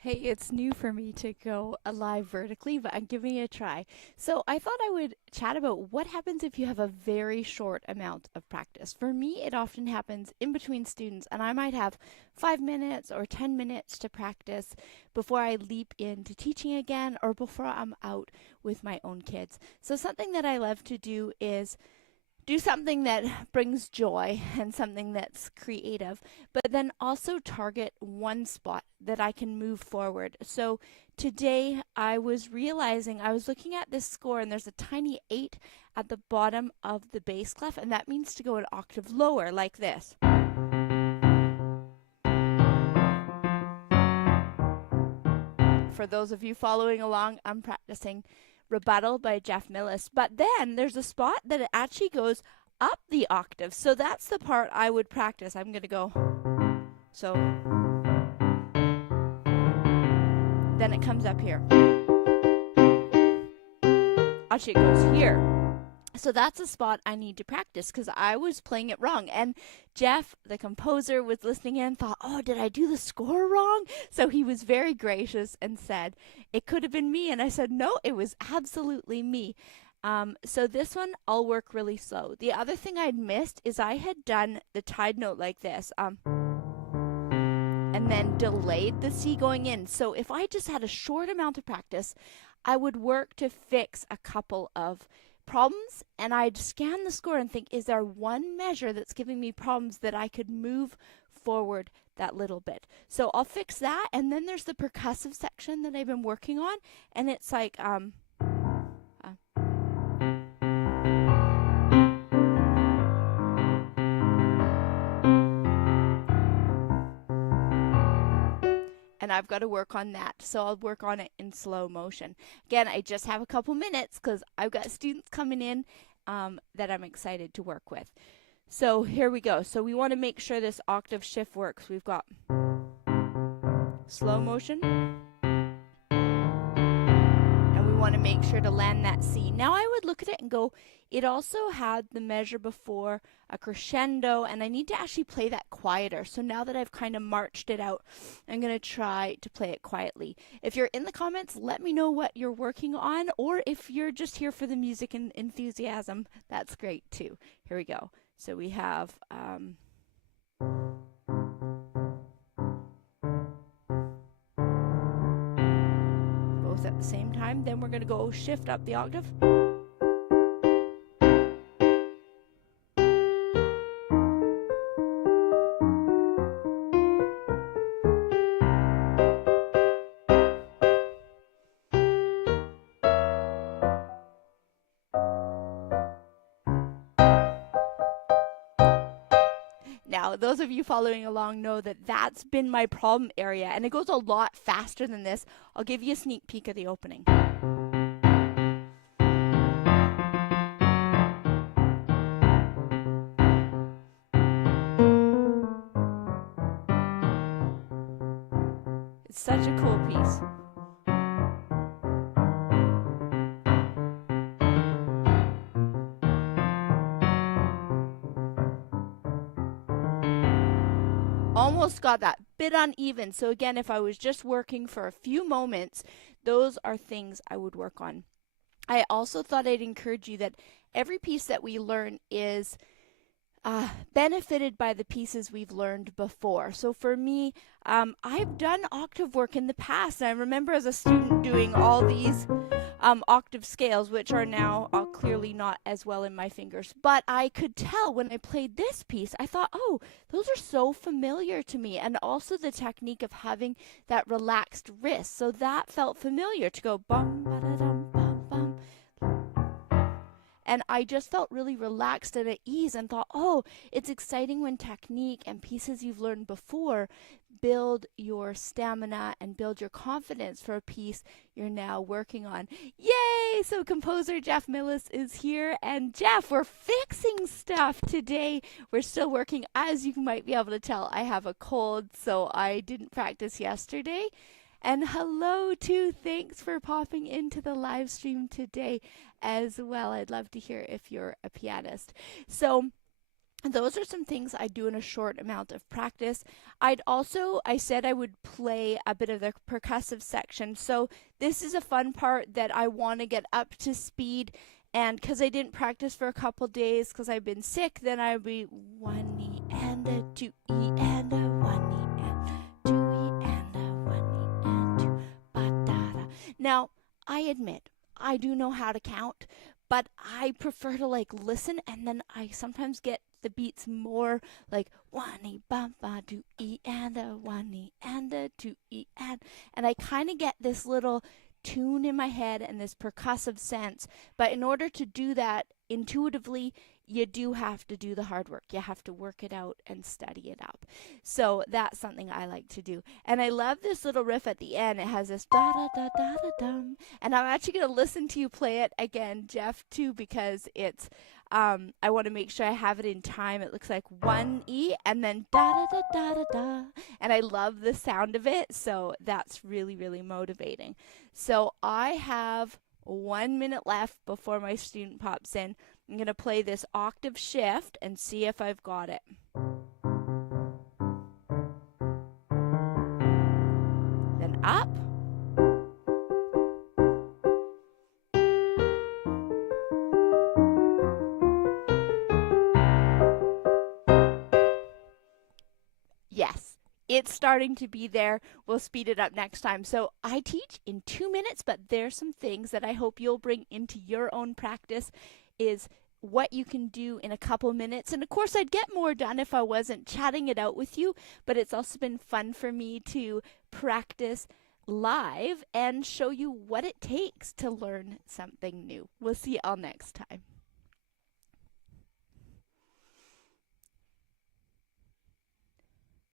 Hey, it's new for me to go live vertically, but I'm giving it a try. So I thought I would chat about what happens if you have a very short amount of practice. For me, it often happens in between students, and I might have 5 minutes or 10 minutes to practice before I leap into teaching again or before I'm out with my own kids. So something that I love to do is do something that brings joy and something that's creative, but then also target one spot that I can move forward. So today I was realizing I was looking at this score and there's a tiny 8 at the bottom of the bass clef, and that means to go an octave lower, like this. For those of you following along, I'm practicing Rebuttal by Jeff Millis. But then there's a spot that it actually goes up the octave. So that's the part I would practice. I'm going to go. So then it comes up here. Actually, it goes here. So that's a spot I need to practice because I was playing it wrong. And Jeff, the composer, was listening in and thought, oh, did I do the score wrong? So he was very gracious and said, it could have been me. And I said, no, it was absolutely me. So this one, I'll work really slow. The other thing I'd missed is I had done the tied note like this. And then delayed the C going in. So if I just had a short amount of practice, I would work to fix a couple of problems, and I'd scan the score and think, is there one measure that's giving me problems that I could move forward that little bit? So I'll fix that, and then there's the percussive section that I've been working on, and it's like and I've got to work on that. So I'll work on it in slow motion. Again, I just have a couple minutes because I've got students coming in that I'm excited to work with. So here we go. So we want to make sure this octave shift works. We've got slow motion, and we want to make sure to land that C. Now I would look at it and go, it also had the measure before a crescendo, and I need to actually play that quieter. So now that I've kind of marched it out, I'm going to try to play it quietly. If you're in the comments, let me know what you're working on, or if you're just here for the music and enthusiasm, that's great too. Here we go. So we have both at the same time. Then we're going to go shift up the octave. Now, those of you following along know that that's been my problem area, and it goes a lot faster than this. I'll give you a sneak peek of the opening. It's such a cool piece. Almost got that, bit uneven. So again, if I was just working for a few moments, those are things I would work on. I also thought I'd encourage you that every piece that we learn is benefited by the pieces we've learned before. So for me, I've done octave work in the past. And I remember as a student doing all these octave scales, which are now clearly not as well in my fingers. But I could tell when I played this piece, I thought, oh, those are so familiar to me. And also the technique of having that relaxed wrist. So that felt familiar to go bum, ba-da-dum, bum, bum. And I just felt really relaxed and at ease and thought, oh, it's exciting when technique and pieces you've learned before build your stamina and build your confidence for a piece you're now working on. Yay! So composer Jeff Millis is here. And Jeff, we're fixing stuff today. We're still working. As you might be able to tell, I have a cold, so I didn't practice yesterday. And hello to, thanks for popping into the live stream today as well. I'd love to hear if you're a pianist. So those are some things I do in a short amount of practice. I said I would play a bit of the percussive section. So this is a fun part that I want to get up to speed. And because I didn't practice for a couple days because I've been sick, then I'd be 1 E and a 2 E and a 1 E and 2 E and a 1 E and 2 ba da da. Now, I admit I do know how to count, but I prefer to like listen, and then I sometimes get the beats more like 1 E bum ba 2 E and a 1 E and a 2 E and I kind of get this little tune in my head and this percussive sense. But in order to do that intuitively, you do have to do the hard work. You have to work it out and study it up. So that's something I like to do. And I love this little riff at the end. It has this da da da da da dum. And I'm actually going to listen to you play it again, Jeff, too, because it's I want to make sure I have it in time. It looks like 1 E and then da da da da da da. And I love the sound of it. So that's really, really motivating. So I have 1 minute left before my student pops in. I'm going to play this octave shift and see if I've got it. Then up. Yes, it's starting to be there. We'll speed it up next time. So I teach in 2 minutes, but there's some things that I hope you'll bring into your own practice is what you can do in a couple minutes. And of course, I'd get more done if I wasn't chatting it out with you, but it's also been fun for me to practice live and show you what it takes to learn something new. We'll see you all next time.